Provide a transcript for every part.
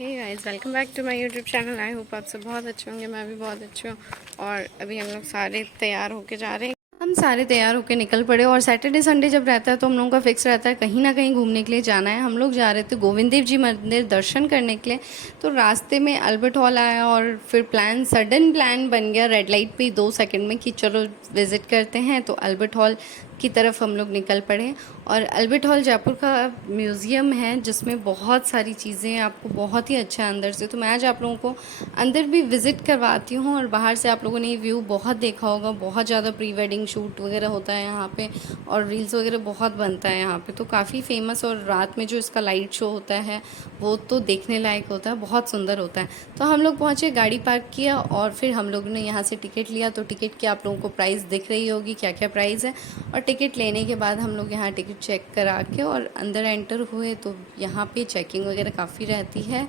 Hey guys, welcome back to my YouTube channel. I hope आप सब बहुत अच्छे होंगे। मैं भी बहुत अच्छी हूँ। और अभी हम लोग सारे तैयार होके जा रहे हैं। हम सारे तैयार होके निकल पड़े और सैटरडे संडे जब रहता है तो हम लोगों का फिक्स रहता है कहीं ना कहीं घूमने के लिए जाना है। हम लोग जा रहे थे गोविंद देव जी मंदिर दर्शन करने के लिए। तो रास्ते में अल्बर्ट हॉल आया और फिर सडन प्लान बन गया रेड लाइट पे 2 सेकंड में कि चलो विज़िट करते हैं। तो अल्बर्ट हॉल की तरफ हम लोग निकल पड़े। और अल्बर्ट हॉल जयपुर का म्यूज़ियम है जिसमें बहुत सारी चीज़ें आपको बहुत ही अच्छा है अंदर से। तो मैं आज आप लोगों को अंदर भी विज़िट करवाती हूँ। और बाहर से आप लोगों ने ये व्यू बहुत देखा होगा, बहुत ज़्यादा प्री वेडिंग शूट वगैरह होता है यहाँ पे और रील्स वगैरह बहुत बनता है यहाँ पे। तो काफ़ी फेमस, और रात में जो इसका लाइट शो होता है वो तो देखने लायक होता है, बहुत सुंदर होता है। तो हम लोग पहुँचे, गाड़ी पार्क किया और फिर हम लोग ने यहाँ से टिकट लिया। तो टिकट की आप लोगों को प्राइस दिख रही होगी, क्या क्या प्राइस है। और टिकट लेने के बाद हम लोग यहाँ टिकट चेक करा के और अंदर एंटर हुए। तो यहाँ पे चेकिंग वगैरह काफ़ी रहती है।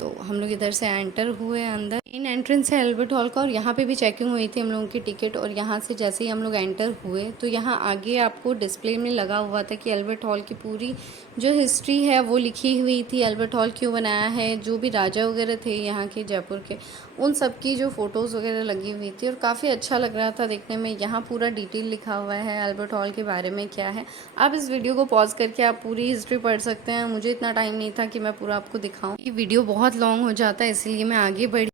तो हम लोग इधर से एंटर हुए अंदर। मेन एंट्रेंस है अल्बर्ट हॉल का और यहाँ पे भी चेकिंग हुई थी हम लोगों की टिकट। और यहाँ से जैसे ही हम लोग एंटर हुए तो यहाँ आगे आपको डिस्प्ले में लगा हुआ था कि अल्बर्ट हॉल की पूरी जो हिस्ट्री है वो लिखी हुई थी। अल्बर्ट हॉल क्यों बनाया है, जो भी राजा वगैरह थे यहाँ के जयपुर के, उन सब की जो फ़ोटोज़ वगैरह लगी हुई थी और काफ़ी अच्छा लग रहा था देखने में। यहाँ पूरा डिटेल लिखा हुआ है अल्बर्ट हॉल के बारे में क्या है। आप इस वीडियो को पॉज करके आप पूरी हिस्ट्री पढ़ सकते हैं। मुझे इतना टाइम नहीं था कि मैं पूरा आपको दिखाऊं, ये वीडियो बहुत लॉन्ग हो जाता है, इसलिए मैं आगे बढ़ी।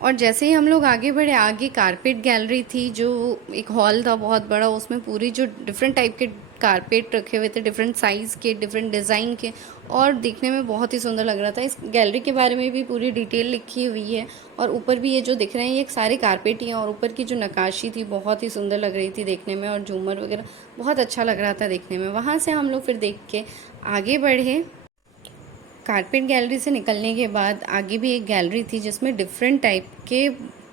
और जैसे ही हम लोग आगे बढ़े, आगे कारपेट गैलरी थी, जो एक हॉल था बहुत बड़ा, उसमें पूरी जो डिफरेंट टाइप के कारपेट रखे हुए थे, डिफरेंट साइज़ के, डिफरेंट डिज़ाइन के, और देखने में बहुत ही सुंदर लग रहा था। इस गैलरी के बारे में भी पूरी डिटेल लिखी हुई है। और ऊपर भी ये जो दिख रहे हैं ये सारे कारपेट ही हैं। और ऊपर की जो नक्काशी थी बहुत ही सुंदर लग रही थी देखने में, और झूमर वगैरह बहुत अच्छा लग रहा था देखने में। वहाँ से हम लोग फिर देख के आगे बढ़े। कारपेट गैलरी से निकलने के बाद आगे भी एक गैलरी थी जिसमें डिफरेंट टाइप के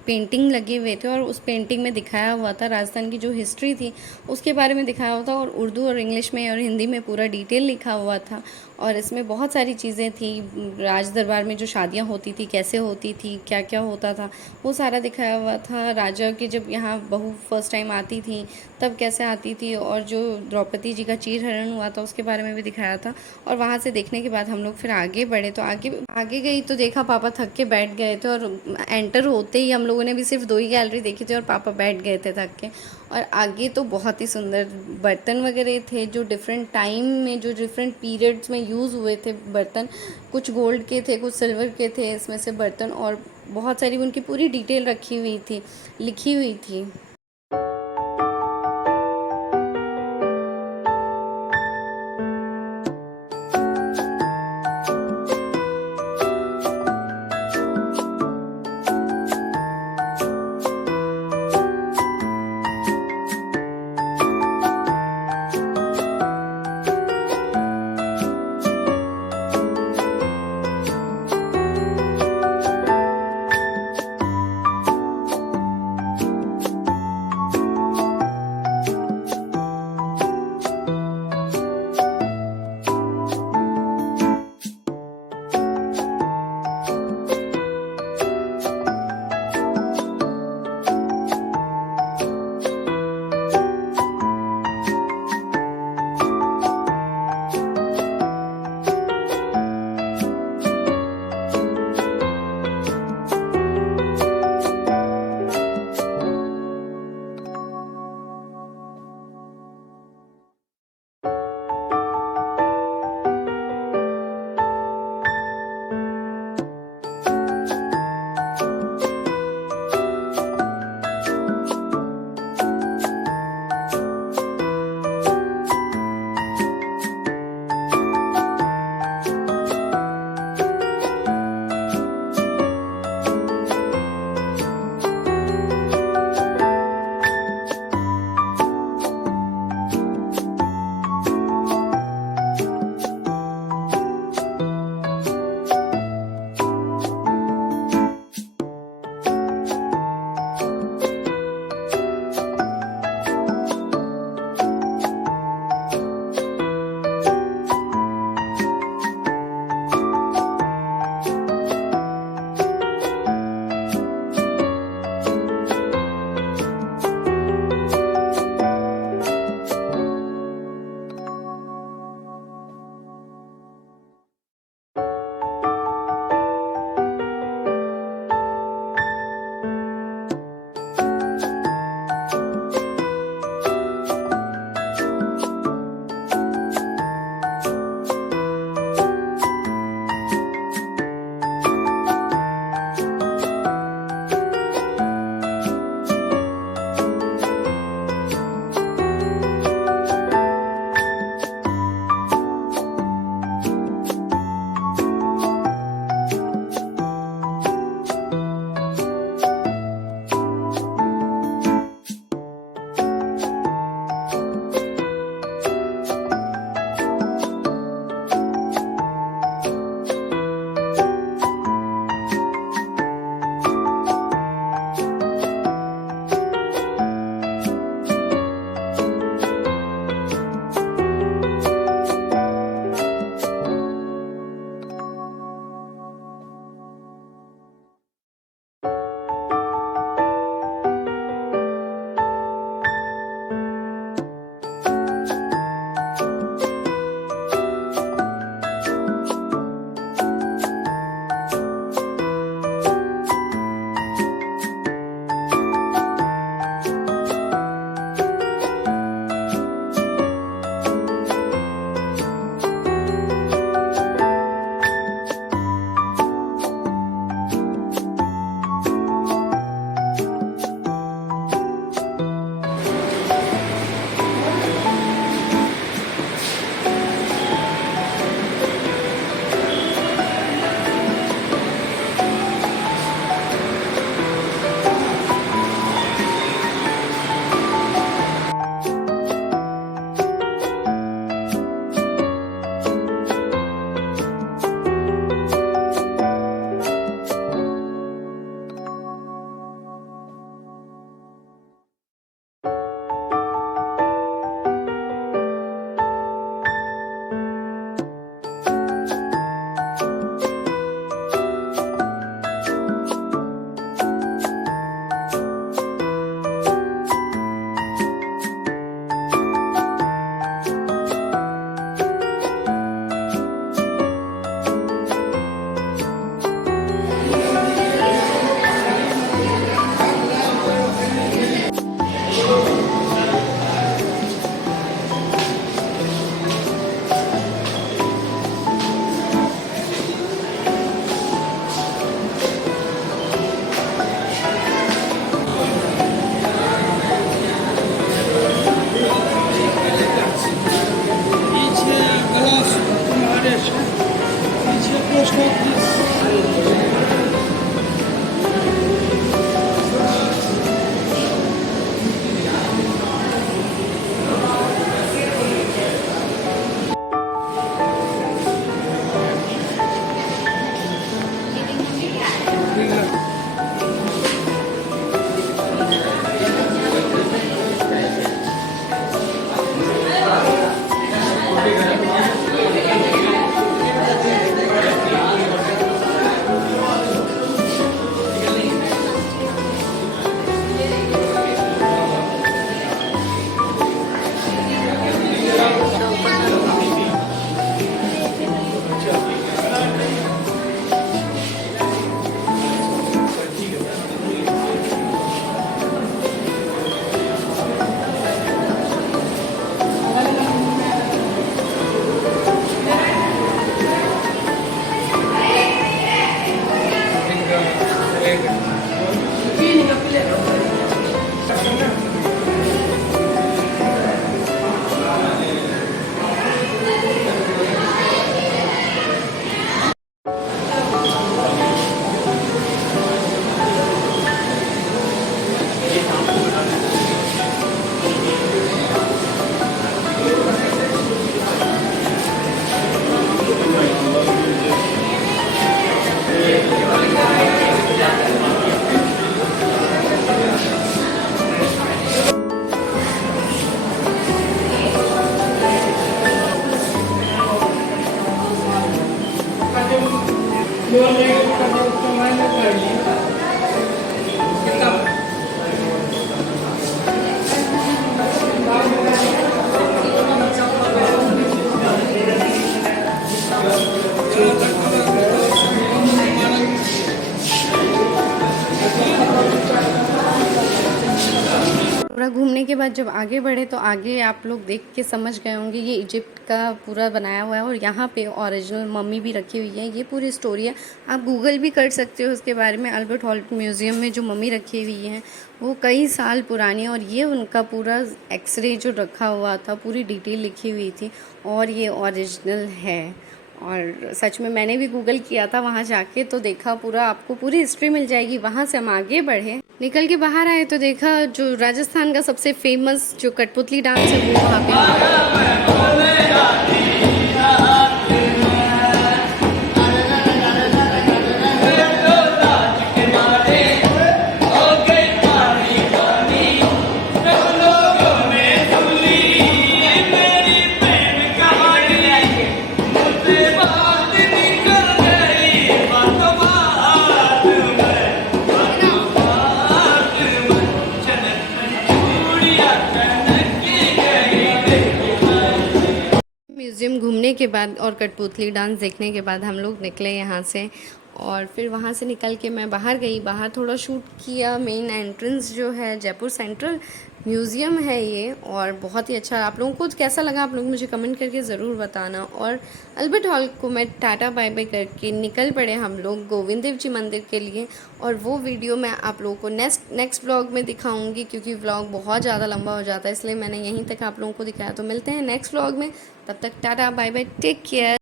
पेंटिंग लगे हुए थे। और उस पेंटिंग में दिखाया हुआ था राजस्थान की जो हिस्ट्री थी उसके बारे में दिखाया हुआ था, और उर्दू और इंग्लिश में और हिंदी में पूरा डिटेल लिखा हुआ था। और इसमें बहुत सारी चीज़ें थी, राज दरबार में जो शादियाँ होती थी कैसे होती थी, क्या क्या होता था, वो सारा दिखाया हुआ था। राजा की जब यहाँ बहू फर्स्ट टाइम आती थी तब कैसे आती थी, और जो द्रौपदी जी का चीरहरण हुआ था उसके बारे में भी दिखाया था। और वहाँ से देखने के बाद हम लोग फिर आगे बढ़े। तो आगे आगे गई तो देखा पापा थक के बैठ गए थे, और एंटर होते ही हम लोगों ने भी सिर्फ 2 ही गैलरी देखी थी और पापा बैठ गए थे थक के। और आगे तो बहुत ही सुंदर बर्तन वगैरह थे जो डिफरेंट टाइम में, जो डिफरेंट पीरियड्स में यूज़ हुए थे बर्तन। कुछ गोल्ड के थे, कुछ सिल्वर के थे इसमें से बर्तन, और बहुत सारी उनकी पूरी डिटेल रखी हुई थी, लिखी हुई थी। पूरा घूमने के बाद जब आगे बढ़े तो आगे आप लोग देख के समझ गए होंगे ये इजिप्ट का पूरा बनाया हुआ है और यहाँ पे ओरिजिनल मम्मी भी रखी हुई है। ये पूरी स्टोरी है, आप गूगल भी कर सकते हो उसके बारे में। अल्बर्ट हॉल म्यूज़ियम में जो मम्मी रखी हुई है वो कई साल पुरानी है और ये उनका पूरा एक्सरे जो रखा हुआ था, पूरी डिटेल लिखी हुई थी और ये ओरिजिनल है। और सच में मैंने भी गूगल किया था वहाँ जाके, तो देखा पूरा आपको पूरी हिस्ट्री मिल जाएगी। वहाँ से हम आगे बढ़े, निकल के बाहर आए तो देखा जो राजस्थान का सबसे फेमस जो कठपुतली डांस है वो वहाँ पे म्यूज़ियम घूमने के बाद और कठपुतली डांस देखने के बाद हम लोग निकले यहाँ से। और फिर वहाँ से निकल के मैं बाहर गई, बाहर थोड़ा शूट किया। मेन एंट्रेंस जो है जयपुर सेंट्रल म्यूज़ियम है ये, और बहुत ही अच्छा। आप लोगों को कैसा लगा आप लोग मुझे कमेंट करके ज़रूर बताना। और अल्बर्ट हॉल को मैं टाटा बाय बाय करके निकल पड़े हम लोग गोविंद देव जी मंदिर के लिए। और वो वीडियो मैं आप लोगों को नेक्स्ट व्लॉग में दिखाऊंगी, क्योंकि व्लॉग बहुत ज़्यादा लंबा हो जाता है, इसलिए मैंने यहीं तक आप लोगों को दिखाया। तो मिलते हैं नेक्स्ट व्लॉग में, तब तक tata bye bye, take care.